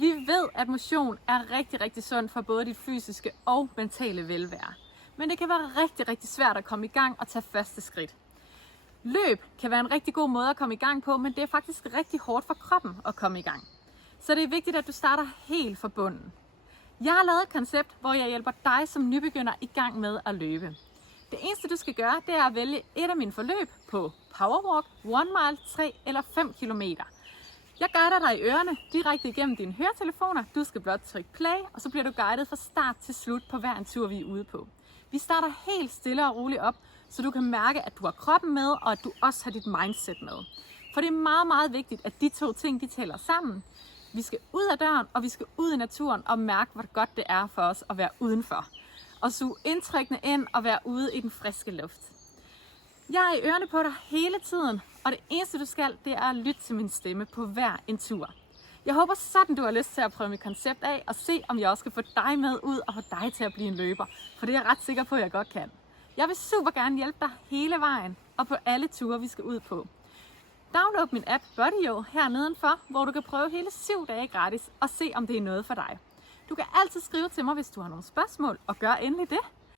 Vi ved, at motion er rigtig sundt for både dit fysiske og mentale velvære. Men det kan være rigtig svært at komme i gang og tage første skridt. Løb kan være en rigtig god måde at komme i gang på, men det er faktisk rigtig hårdt for kroppen at komme i gang. Så det er vigtigt, at du starter helt fra bunden. Jeg har lavet et koncept, hvor jeg hjælper dig som nybegynder i gang med at løbe. Det eneste du skal gøre, det er at vælge et af mine forløb på powerwalk, 1 mile, 3 eller 5 km. Jeg guider dig i ørerne direkte igennem dine høretelefoner. Du skal blot trykke play, og så bliver du guidet fra start til slut på hver en tur, vi er ude på. Vi starter helt stille og roligt op, så du kan mærke, at du har kroppen med, og at du også har dit mindset med. For det er meget vigtigt, at de to ting de tæller sammen. Vi skal ud af døren, og vi skal ud i naturen og mærke, hvor godt det er for os at være udenfor. Og suge indtrykkene ind og være ude i den friske luft. Jeg er i ørerne på dig hele tiden, og det eneste du skal, det er at lytte til min stemme på hver en tur. Jeg håber sådan, du har lyst til at prøve mit koncept af, og se om jeg også kan få dig med ud og få dig til at blive en løber. For det er jeg ret sikker på, at jeg godt kan. Jeg vil super gerne hjælpe dig hele vejen og på alle ture, vi skal ud på. Download min app BodyYo her nedenfor, hvor du kan prøve hele 7 dage gratis og se, om det er noget for dig. Du kan altid skrive til mig, hvis du har nogle spørgsmål, og gør endelig det.